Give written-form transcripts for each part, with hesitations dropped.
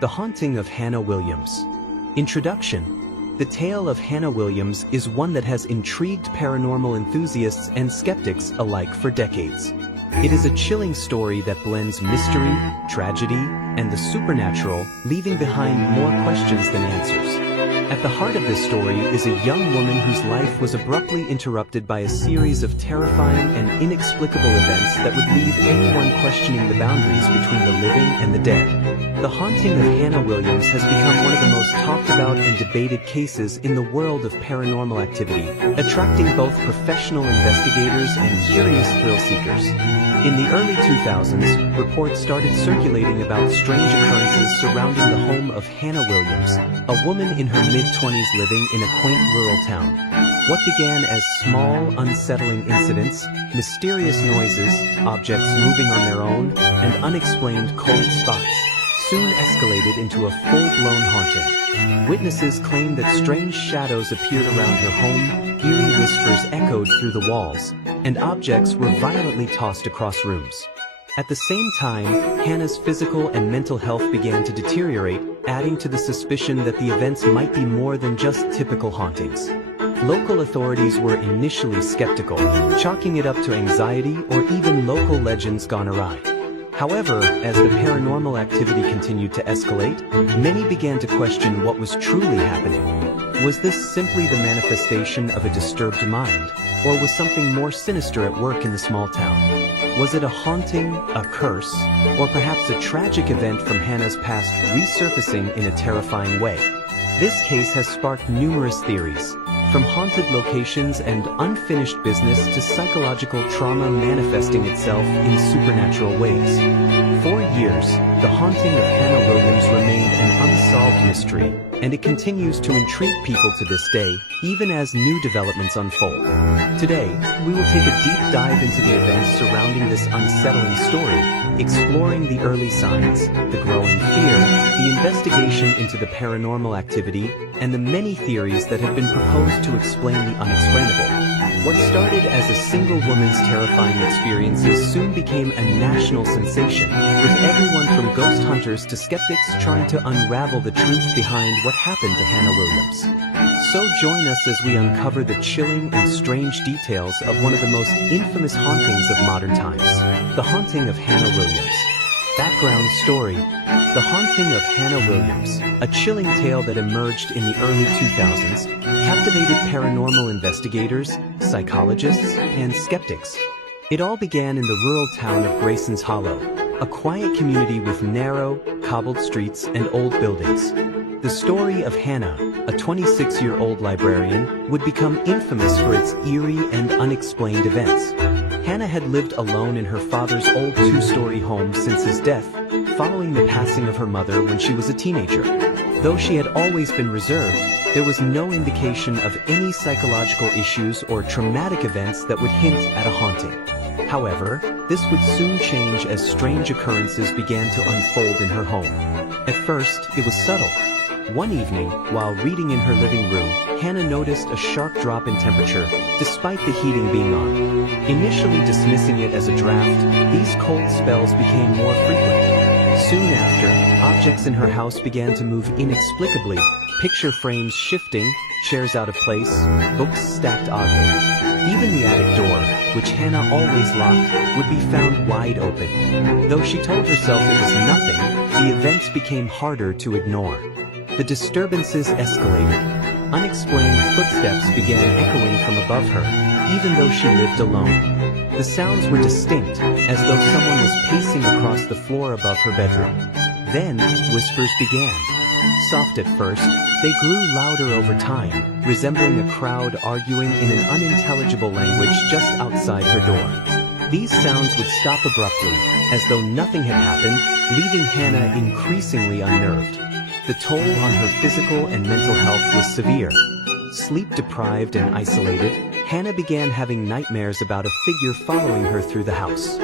The Haunting of Hannah Williams. Introduction. The tale of Hannah Williams is one that has intrigued paranormal enthusiasts and skeptics alike for decades. It is a chilling story that blends mystery, tragedy, and the supernatural, leaving behind more questions than answers. At the heart of this story is a young woman whose life was abruptly interrupted by a series of terrifying and inexplicable events that would leave anyone questioning the boundaries between the living and the dead. The Haunting of Hannah Williams has become one of the most talked about and debated cases in the world of paranormal activity, attracting both professional investigators and curious thrill seekers. In the early 2000s, reports started circulating about strange occurrences surrounding the home of Hannah Williams, a woman in her mid-20s living in a quaint rural town. What began as small, unsettling incidents, mysterious noises, objects moving on their own, and unexplained cold spots, soon escalated into a full-blown haunting. Witnesses claimed that strange shadows appeared around her home, eerie whispers echoed through the walls, and objects were violently tossed across rooms. At the same time, Hannah's physical and mental health began to deteriorate, adding to the suspicion that the events might be more than just typical hauntings. Local authorities were initially skeptical, chalking it up to anxiety or even local legends gone awry. However, as the paranormal activity continued to escalate, many began to question what was truly happening. Was this simply the manifestation of a disturbed mind, or was something more sinister at work in the small town? Was it a haunting, a curse, or perhaps a tragic event from Hannah's past resurfacing in a terrifying way? This case has sparked numerous theories, from haunted locations and unfinished business to psychological trauma manifesting itself in supernatural ways. For years, the haunting of Hannah Williams remained an unsolved mystery, and it continues to intrigue people to this day, even as new developments unfold. Today, we will take a deep dive into the events surrounding this unsettling story, exploring the early signs, the growing fear, the investigation into the paranormal activity, and the many theories that have been proposed to explain the unexplainable. What started as a single woman's terrifying experiences soon became a national sensation, with everyone from ghost hunters to skeptics trying to unravel the truth behind what happened to Hannah Williams. So join us as we uncover the chilling and strange details of one of the most infamous hauntings of modern times, the Haunting of Hannah Williams. Background story. The Haunting of Hannah Williams, a chilling tale that emerged in the early 2000s, captivated paranormal investigators, psychologists, and skeptics. It all began in the rural town of Grayson's Hollow, a quiet community with narrow, cobbled streets and old buildings. The story of Hannah, a 26-year-old librarian, would become infamous for its eerie and unexplained events. Hannah had lived alone in her father's old two-story home since his death, following the passing of her mother when she was a teenager. Though she had always been reserved, there was no indication of any psychological issues or traumatic events that would hint at a haunting. However, this would soon change as strange occurrences began to unfold in her home. At first, it was subtle. One evening, while reading in her living room, Hannah noticed a sharp drop in temperature, despite the heating being on. Initially dismissing it as a draft, these cold spells became more frequent. Soon after, objects in her house began to move inexplicably, picture frames shifting, chairs out of place, books stacked oddly. Even the attic door, which Hannah always locked, would be found wide open. Though she told herself it was nothing, the events became harder to ignore. The disturbances escalated. Unexplained footsteps began echoing from above her, even though she lived alone. The sounds were distinct, as though someone was pacing across the floor above her bedroom. Then, whispers began. Soft at first, they grew louder over time, resembling a crowd arguing in an unintelligible language just outside her door. These sounds would stop abruptly, as though nothing had happened, leaving Hannah increasingly unnerved. The toll on her physical and mental health was severe. Sleep-deprived and isolated, Hannah began having nightmares about a figure following her through the house.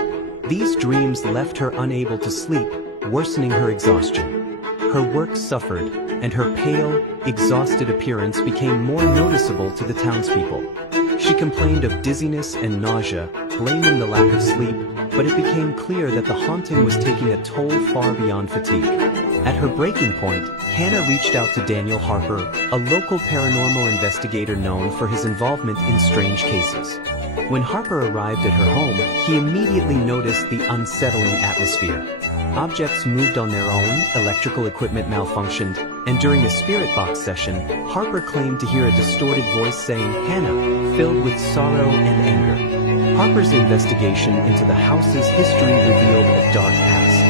These dreams left her unable to sleep, worsening her exhaustion. Her work suffered, and her pale, exhausted appearance became more noticeable to the townspeople. She complained of dizziness and nausea, blaming the lack of sleep, but it became clear that the haunting was taking a toll far beyond fatigue. At her breaking point, Hannah reached out to Daniel Harper, a local paranormal investigator known for his involvement in strange cases. When Harper arrived at her home, he immediately noticed the unsettling atmosphere. Objects moved on their own, electrical equipment malfunctioned, and during a spirit box session, Harper claimed to hear a distorted voice saying, "Hannah," filled with sorrow and anger. Harper's investigation into the house's history revealed a dark past.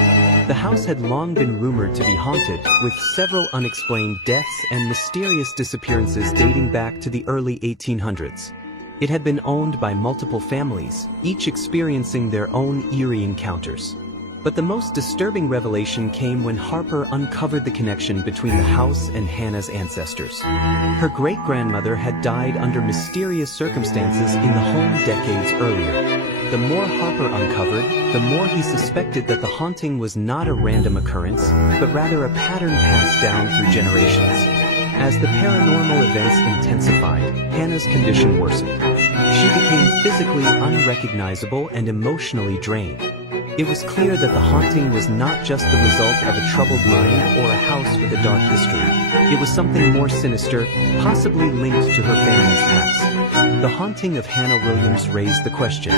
The house had long been rumored to be haunted, with several unexplained deaths and mysterious disappearances dating back to the early 1800s. It had been owned by multiple families, each experiencing their own eerie encounters. But the most disturbing revelation came when Harper uncovered the connection between the house and Hannah's ancestors. Her great-grandmother had died under mysterious circumstances in the home decades earlier. The more Harper uncovered, the more he suspected that the haunting was not a random occurrence, but rather a pattern passed down through generations. As the paranormal events intensified, Hannah's condition worsened. She became physically unrecognizable and emotionally drained. It was clear that the haunting was not just the result of a troubled mind or a house with a dark history. It was something more sinister, possibly linked to her family's past. The haunting of Hannah Williams raised the question,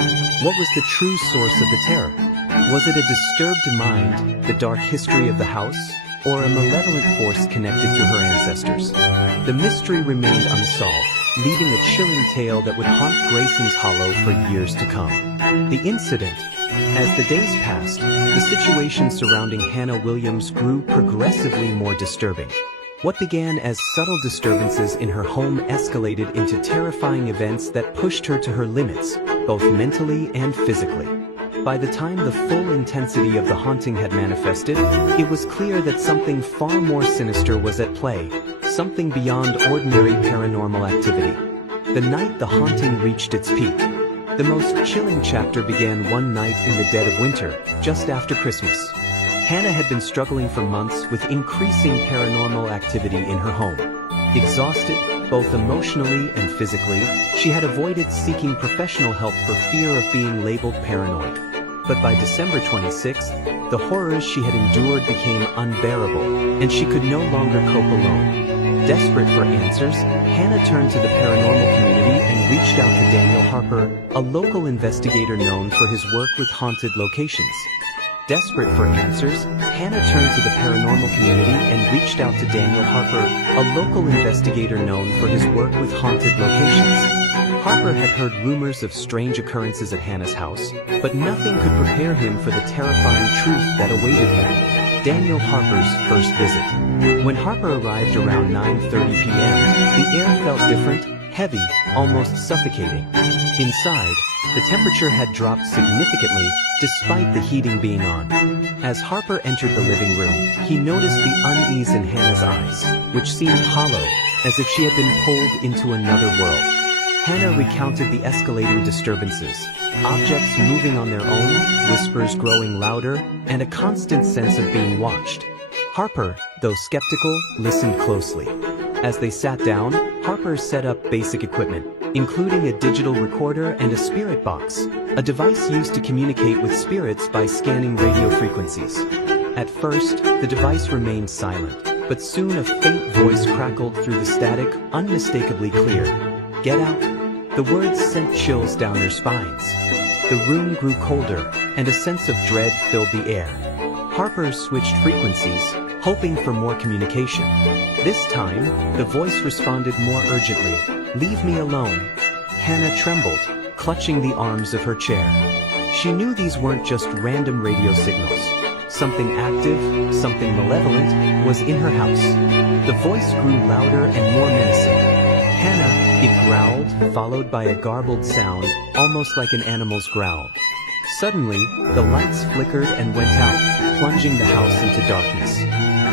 what was the true source of the terror? Was it a disturbed mind, the dark history of the house, or a malevolent force connected to her ancestors? The mystery remained unsolved, leaving a chilling tale that would haunt Grayson's Hollow for years to come. The incident. As the days passed, the situation surrounding Hannah Williams grew progressively more disturbing. What began as subtle disturbances in her home escalated into terrifying events that pushed her to her limits, both mentally and physically. By the time the full intensity of the haunting had manifested, it was clear that something far more sinister was at play, something beyond ordinary paranormal activity. The night the haunting reached its peak. The most chilling chapter began one night in the dead of winter, just after Christmas. Hannah had been struggling for months with increasing paranormal activity in her home. Exhausted, both emotionally and physically, she had avoided seeking professional help for fear of being labeled paranoid. But by December 26th, the horrors she had endured became unbearable, and she could no longer cope alone. Desperate for answers, Hannah turned to the paranormal community and reached out to Daniel Harper, a local investigator known for his work with haunted locations. Desperate for answers, Hannah turned to the paranormal community and reached out to Daniel Harper, a local investigator known for his work with haunted locations. Harper had heard rumors of strange occurrences at Hannah's house, but nothing could prepare him for the terrifying truth that awaited him. Daniel Harper's first visit. When Harper arrived around 9:30 p.m., the air felt different, heavy, almost suffocating. Inside, the temperature had dropped significantly, despite the heating being on. As Harper entered the living room, he noticed the unease in Hannah's eyes, which seemed hollow, as if she had been pulled into another world. Hannah recounted the escalating disturbances, objects moving on their own, whispers growing louder, and a constant sense of being watched. Harper, though skeptical, listened closely. As they sat down, Harper set up basic equipment, including a digital recorder and a spirit box, a device used to communicate with spirits by scanning radio frequencies. At first, the device remained silent, but soon a faint voice crackled through the static, unmistakably clear. "Get out." The words sent chills down their spines. The room grew colder, and a sense of dread filled the air. Harper switched frequencies, hoping for more communication. This time, the voice responded more urgently. "Leave me alone." Hannah trembled, clutching the arms of her chair. She knew these weren't just random radio signals. Something active, something malevolent, was in her house. The voice grew louder and more menacing. "Hannah," it growled, followed by a garbled sound, almost like an animal's growl. Suddenly, the lights flickered and went out, plunging the house into darkness.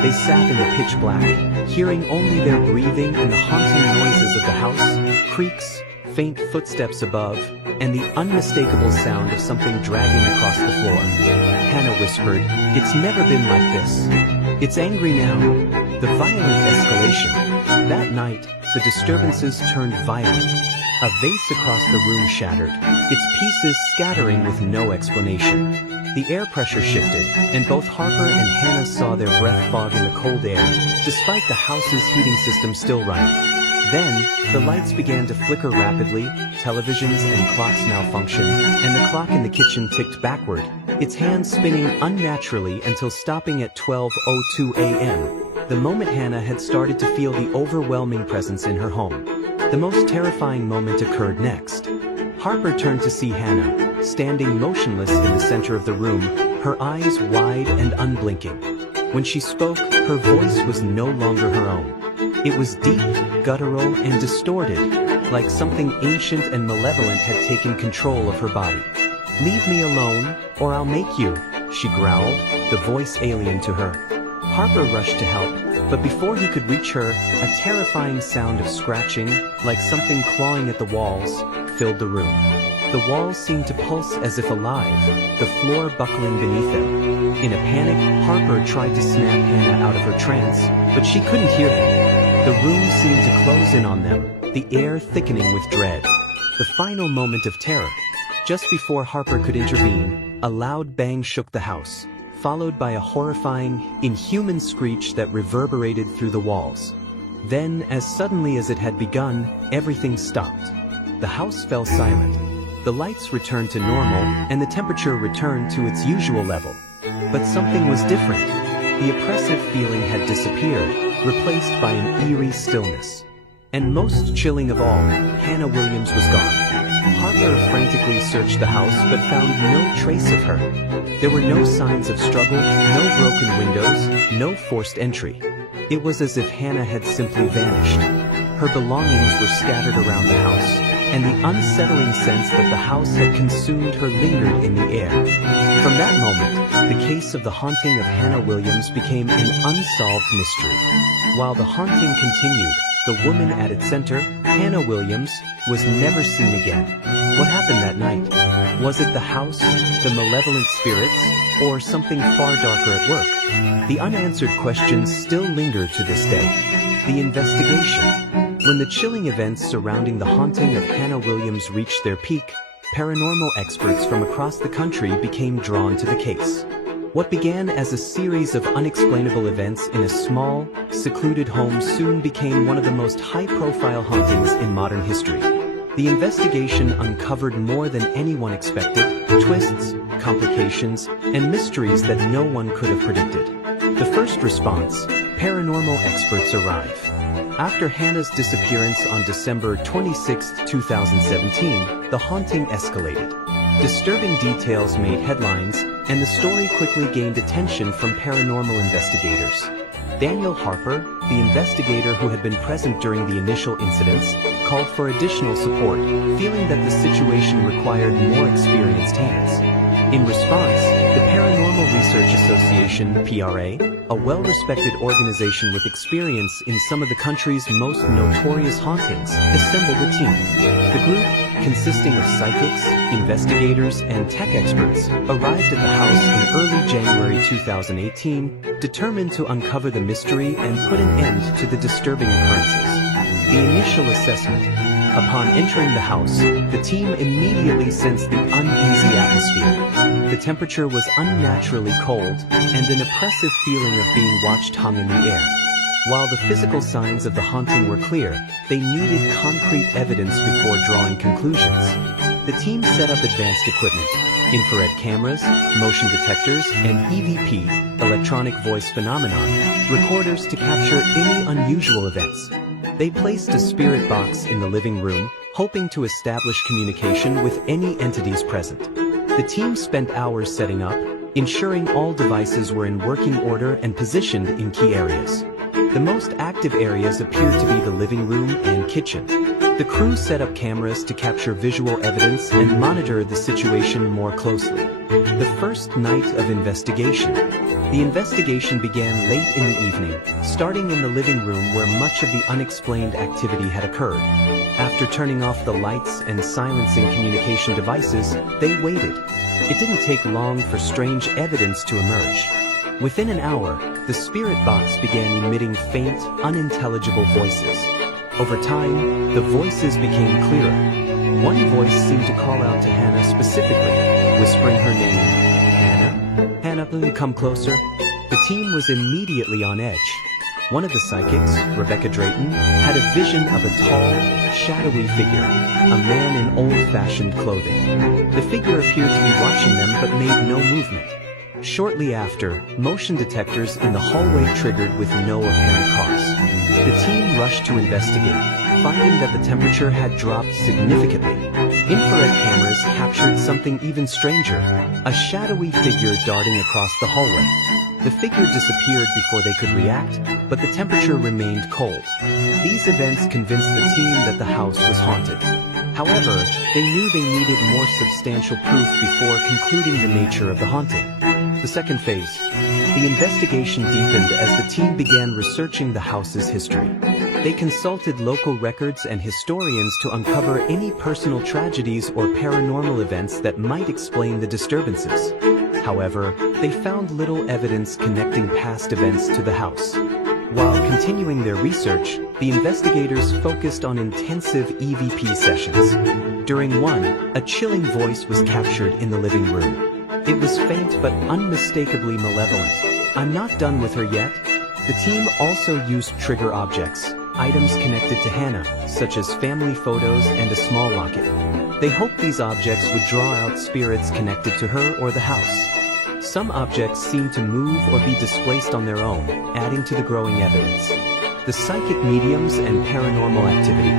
They sat in the pitch black, hearing only their breathing and the haunting noises of the house, creaks, faint footsteps above, and the unmistakable sound of something dragging across the floor. Hannah whispered, "It's never been like this. It's angry now." The violent escalation. That night, the disturbances turned violent. A vase across the room shattered, its pieces scattering with no explanation. The air pressure shifted, and both Harper and Hannah saw their breath fog in the cold air, despite the house's heating system still running. Then, the lights began to flicker rapidly, televisions and clocks malfunctioned, and the clock in the kitchen ticked backward, its hands spinning unnaturally until stopping at 12:02 a.m., the moment Hannah had started to feel the overwhelming presence in her home. The most terrifying moment occurred next. Harper turned to see Hannah, standing motionless in the center of the room, her eyes wide and unblinking. When she spoke, her voice was no longer her own. It was deep, guttural, and distorted, like something ancient and malevolent had taken control of her body. "Leave me alone, or I'll make you," she growled, the voice alien to her. Harper rushed to help, but before he could reach her, a terrifying sound of scratching, like something clawing at the walls, filled the room. The walls seemed to pulse as if alive, the floor buckling beneath them. In a panic, Harper tried to snap Hannah out of her trance, but she couldn't hear him. The room seemed to close in on them, the air thickening with dread. The final moment of terror. Just before Harper could intervene, a loud bang shook the house, followed by a horrifying, inhuman screech that reverberated through the walls. Then, as suddenly as it had begun, everything stopped. The house fell silent. The lights returned to normal, and the temperature returned to its usual level. But something was different. The oppressive feeling had disappeared, replaced by an eerie stillness. And most chilling of all, Hannah Williams was gone. Harper frantically searched the house but found no trace of her. There were no signs of struggle, no broken windows, no forced entry. It was as if Hannah had simply vanished. Her belongings were scattered around the house, and the unsettling sense that the house had consumed her lingered in the air. From that moment, the case of the haunting of Hannah Williams became an unsolved mystery. While the haunting continued, the woman at its center, Hannah Williams, was never seen again. What happened that night? Was it the house, the malevolent spirits, or something far darker at work? The unanswered questions still linger to this day. The investigation. When the chilling events surrounding the haunting of Hannah Williams reached their peak, paranormal experts from across the country became drawn to the case. What began as a series of unexplainable events in a small, secluded home soon became one of the most high-profile hauntings in modern history. The investigation uncovered more than anyone expected, twists, complications, and mysteries that no one could have predicted. The first response: paranormal experts arrive. After Hannah's disappearance on December 26, 2017, the haunting escalated. Disturbing details made headlines, and the story quickly gained attention from paranormal investigators. Daniel Harper, the investigator who had been present during the initial incidents, called for additional support, feeling that the situation required more experienced hands. In response, the Paranormal Research Association, PRA, a well-respected organization with experience in some of the country's most notorious hauntings, assembled a team. The group, consisting of psychics, investigators, and tech experts, arrived at the house in early January 2018, determined to uncover the mystery and put an end to the disturbing occurrences. The initial assessment. Upon entering the house, the team immediately sensed the uneasy atmosphere. The temperature was unnaturally cold, and an oppressive feeling of being watched hung in the air. While the physical signs of the haunting were clear, they needed concrete evidence before drawing conclusions. The team set up advanced equipment: infrared cameras, motion detectors, and EVP, electronic voice phenomenon, recorders to capture any unusual events. They placed a spirit box in the living room, hoping to establish communication with any entities present. The team spent hours setting up, ensuring all devices were in working order and positioned in key areas. The most active areas appeared to be the living room and kitchen. The crew set up cameras to capture visual evidence and monitor the situation more closely. The first night of investigation. The investigation began late in the evening, starting in the living room where much of the unexplained activity had occurred. After turning off the lights and silencing communication devices, they waited. It didn't take long for strange evidence to emerge. Within an hour, the spirit box began emitting faint, unintelligible voices. Over time, the voices became clearer. One voice seemed to call out to Hannah specifically, whispering her name. Hannah? Hannah, come closer. The team was immediately on edge. One of the psychics, Rebecca Drayton, had a vision of a tall, shadowy figure, a man in old-fashioned clothing. The figure appeared to be watching them but made no movement. Shortly after, motion detectors in the hallway triggered with no apparent cause. The team rushed to investigate, finding that the temperature had dropped significantly. Infrared cameras captured something even stranger, a shadowy figure darting across the hallway. The figure disappeared before they could react, but the temperature remained cold. These events convinced the team that the house was haunted. However, they knew they needed more substantial proof before concluding the nature of the haunting. The second phase. The investigation deepened as the team began researching the house's history. They consulted local records and historians to uncover any personal tragedies or paranormal events that might explain the disturbances. However, they found little evidence connecting past events to the house. While continuing their research, the investigators focused on intensive EVP sessions. During one, a chilling voice was captured in the living room. It was faint but unmistakably malevolent. "I'm not done with her yet." The team also used trigger objects, items connected to Hannah, such as family photos and a small locket. They hoped these objects would draw out spirits connected to her or the house. Some objects seemed to move or be displaced on their own, adding to the growing evidence. The psychic mediums and paranormal activity.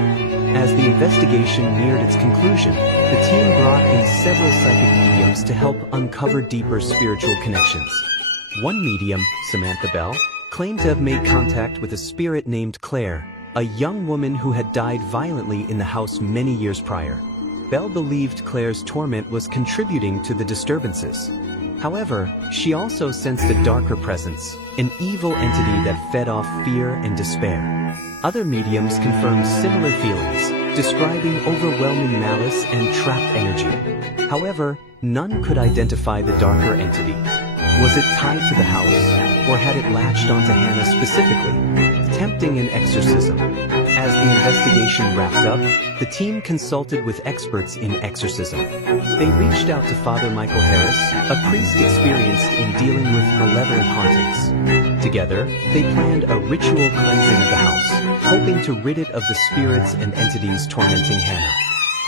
As the investigation neared its conclusion, the team brought in several psychic mediums to help uncover deeper spiritual connections. One medium, Samantha Bell, claimed to have made contact with a spirit named Claire, a young woman who had died violently in the house many years prior. Bell believed Claire's torment was contributing to the disturbances. However, she also sensed a darker presence, an evil entity that fed off fear and despair. Other mediums confirmed similar feelings, describing overwhelming malice and trapped energy. However, none could identify the darker entity. Was it tied to the house, or had it latched onto Hannah specifically, tempting an exorcism? As the investigation wrapped up, the team consulted with experts in exorcism. They reached out to Father Michael Harris, a priest experienced in dealing with malevolent hauntings. Together, they planned a ritual cleansing of the house, hoping to rid it of the spirits and entities tormenting Hannah.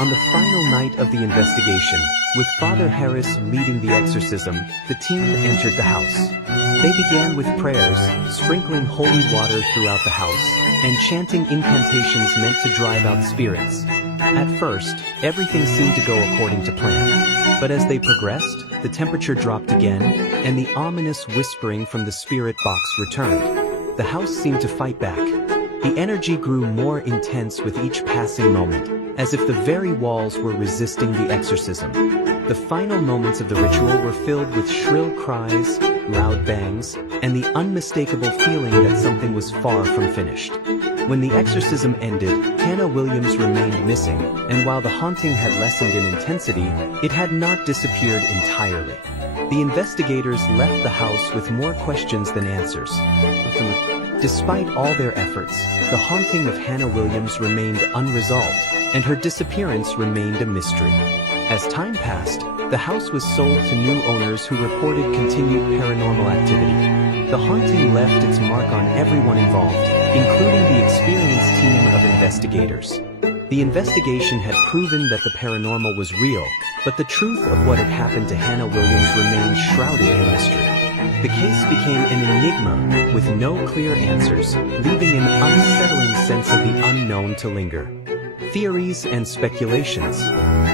On the final night of the investigation, with Father Harris leading the exorcism, the team entered the house. They began with prayers, sprinkling holy water throughout the house, and chanting incantations meant to drive out spirits. At first, everything seemed to go according to plan. But as they progressed, the temperature dropped again, and the ominous whispering from the spirit box returned. The house seemed to fight back. The energy grew more intense with each passing moment, as if the very walls were resisting the exorcism. The final moments of the ritual were filled with shrill cries, loud bangs, and the unmistakable feeling that something was far from finished. When the exorcism ended, Hannah Williams remained missing, and while the haunting had lessened in intensity, it had not disappeared entirely. The investigators left the house with more questions than answers. Despite all their efforts, the haunting of Hannah Williams remained unresolved, and her disappearance remained a mystery. As time passed, the house was sold to new owners who reported continued paranormal activity. The haunting left its mark on everyone involved, including the experienced team of investigators. The investigation had proven that the paranormal was real, but the truth of what had happened to Hannah Williams remained shrouded in mystery. The case became an enigma, with no clear answers, leaving an unsettling sense of the unknown to linger. Theories and speculations.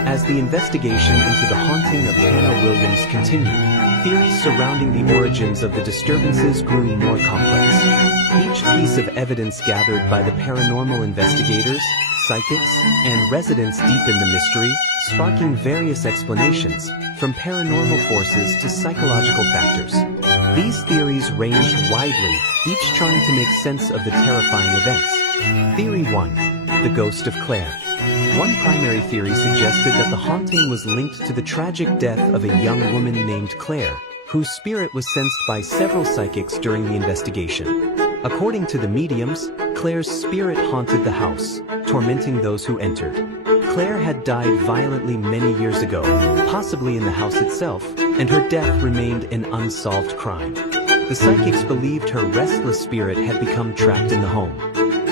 As the investigation into the haunting of Hannah Williams continued, theories surrounding the origins of the disturbances grew more complex. Each piece of evidence gathered by the paranormal investigators, psychics, and residents deepened the mystery, sparking various explanations, from paranormal forces to psychological factors. These theories ranged widely, each trying to make sense of the terrifying events. Theory 1. The Ghost of Claire. One primary theory suggested that the haunting was linked to the tragic death of a young woman named Claire, whose spirit was sensed by several psychics during the investigation. According to the mediums, Claire's spirit haunted the house, tormenting those who entered. Claire had died violently many years ago, possibly in the house itself, and her death remained an unsolved crime. The psychics believed her restless spirit had become trapped in the home.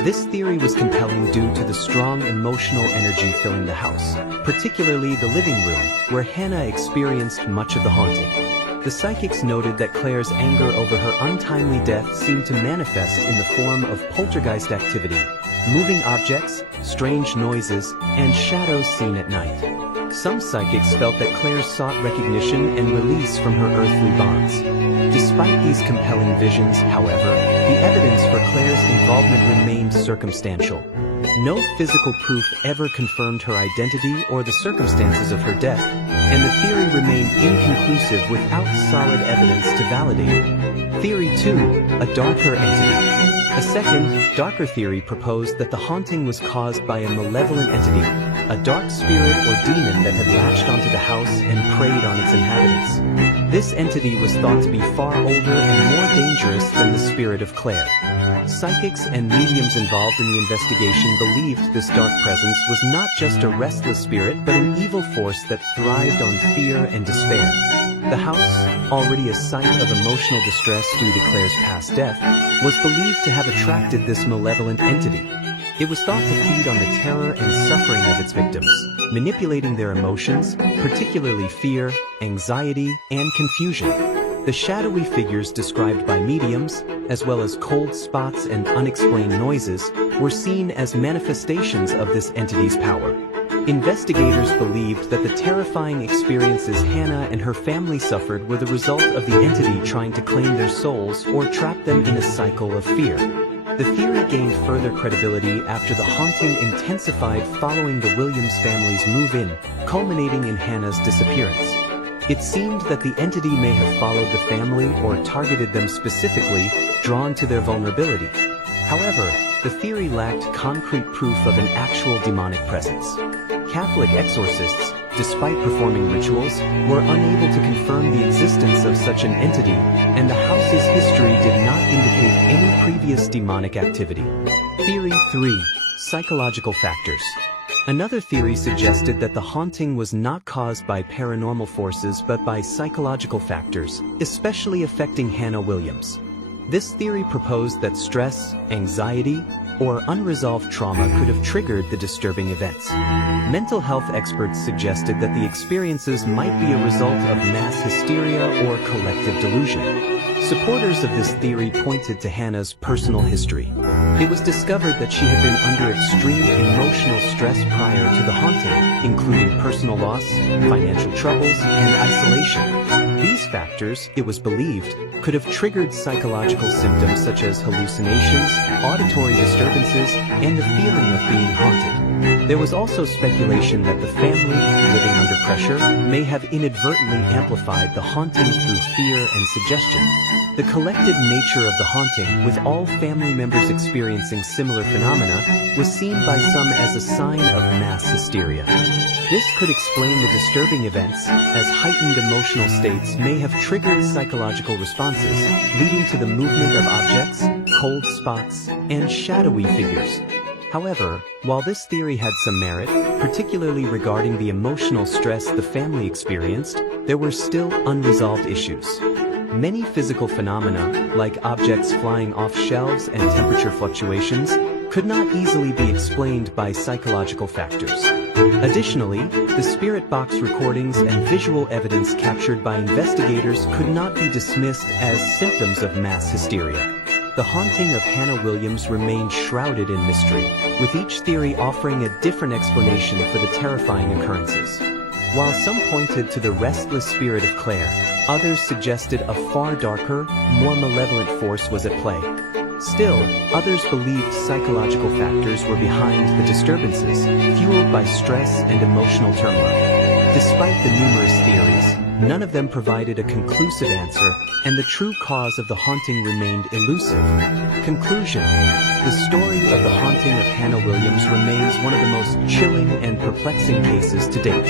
This theory was compelling due to the strong emotional energy filling the house, particularly the living room, where Hannah experienced much of the haunting. The psychics noted that Claire's anger over her untimely death seemed to manifest in the form of poltergeist activity, moving objects, strange noises, and shadows seen at night. Some psychics felt that Claire sought recognition and release from her earthly bonds. Despite these compelling visions, however, the evidence for Claire's involvement remained circumstantial. No physical proof ever confirmed her identity or the circumstances of her death, and the theory remained inconclusive without solid evidence to validate it. Theory 2, a darker entity. A second, darker theory proposed that the haunting was caused by a malevolent entity, a dark spirit or demon that had latched onto the house and preyed on its inhabitants. This entity was thought to be far older and more dangerous than the spirit of Claire. Psychics and mediums involved in the investigation believed this dark presence was not just a restless spirit but an evil force that thrived on fear and despair. The house, already a site of emotional distress due to Claire's past death, was believed to have attracted this malevolent entity. It was thought to feed on the terror and suffering of its victims, manipulating their emotions, particularly fear, anxiety, and confusion. The shadowy figures described by mediums, as well as cold spots and unexplained noises, were seen as manifestations of this entity's power. Investigators believed that the terrifying experiences Hannah and her family suffered were the result of the entity trying to claim their souls or trap them in a cycle of fear. The theory gained further credibility after the haunting intensified following the Williams family's move-in, culminating in Hannah's disappearance. It seemed that the entity may have followed the family or targeted them specifically, drawn to their vulnerability. However, the theory lacked concrete proof of an actual demonic presence. Catholic exorcists, despite performing rituals, were unable to confirm the existence of such an entity, and the house's history did not indicate any previous demonic activity. Theory 3. Psychological factors. Another theory suggested that the haunting was not caused by paranormal forces but by psychological factors, especially affecting Hannah Williams. This theory proposed that stress, anxiety, or unresolved trauma could have triggered the disturbing events. Mental health experts suggested that the experiences might be a result of mass hysteria or collective delusion. Supporters of this theory pointed to Hannah's personal history. It was discovered that she had been under extreme emotional stress prior to the haunting, including personal loss, financial troubles, and isolation. These factors, it was believed, could have triggered psychological symptoms such as hallucinations, auditory disturbances, and the feeling of being haunted. There was also speculation that the family, living under pressure, may have inadvertently amplified the haunting through fear and suggestion. The collective nature of the haunting, with all family members experiencing similar phenomena, was seen by some as a sign of mass hysteria. This could explain the disturbing events, as heightened emotional states may have triggered psychological responses, leading to the movement of objects, cold spots, and shadowy figures. However, while this theory had some merit, particularly regarding the emotional stress the family experienced, there were still unresolved issues. Many physical phenomena, like objects flying off shelves and temperature fluctuations, could not easily be explained by psychological factors. Additionally, the spirit box recordings and visual evidence captured by investigators could not be dismissed as symptoms of mass hysteria. The haunting of Hannah Williams remained shrouded in mystery, with each theory offering a different explanation for the terrifying occurrences. While some pointed to the restless spirit of Claire, others suggested a far darker, more malevolent force was at play. Still, others believed psychological factors were behind the disturbances, fueled by stress and emotional turmoil. Despite the numerous theories, none of them provided a conclusive answer, and the true cause of the haunting remained elusive. Conclusion: the story of the haunting of Hannah Williams remains one of the most chilling and perplexing cases to date.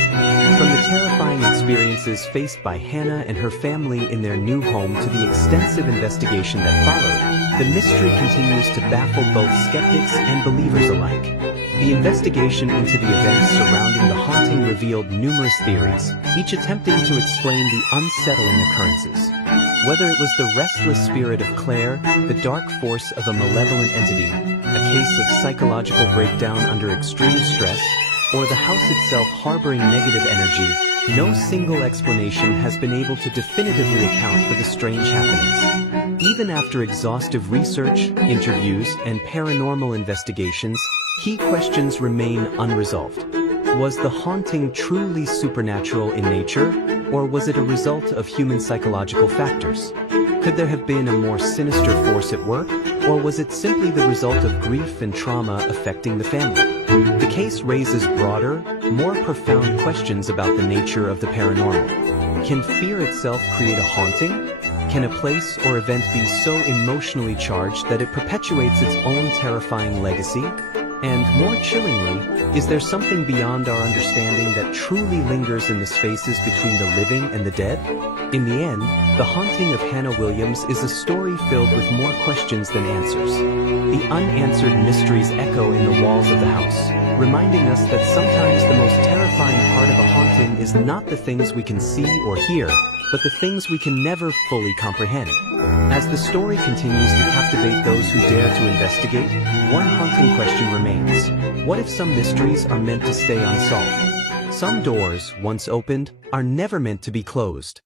From the terrifying experiences faced by Hannah and her family in their new home to the extensive investigation that followed, the mystery continues to baffle both skeptics and believers alike. The investigation into the events surrounding the haunting revealed numerous theories, each attempting to explain the unsettling occurrences. Whether it was the restless spirit of Claire, the dark force of a malevolent entity, a case of psychological breakdown under extreme stress, or the house itself harboring negative energy, no single explanation has been able to definitively account for the strange happenings. Even after exhaustive research, interviews, and paranormal investigations, key questions remain unresolved. Was the haunting truly supernatural in nature, or was it a result of human psychological factors? Could there have been a more sinister force at work, or was it simply the result of grief and trauma affecting the family? The case raises broader, more profound questions about the nature of the paranormal. Can fear itself create a haunting? Can a place or event be so emotionally charged that it perpetuates its own terrifying legacy? And more chillingly, is there something beyond our understanding that truly lingers in the spaces between the living and the dead? In the end, The Haunting of Hannah Williams is a story filled with more questions than answers. The unanswered mysteries echo in the walls of the house, reminding us that sometimes the most terrifying part of a haunting is not the things we can see or hear, but the things we can never fully comprehend. As the story continues to captivate those who dare to investigate, one haunting question remains. What if some mysteries are meant to stay unsolved? Some doors, once opened, are never meant to be closed.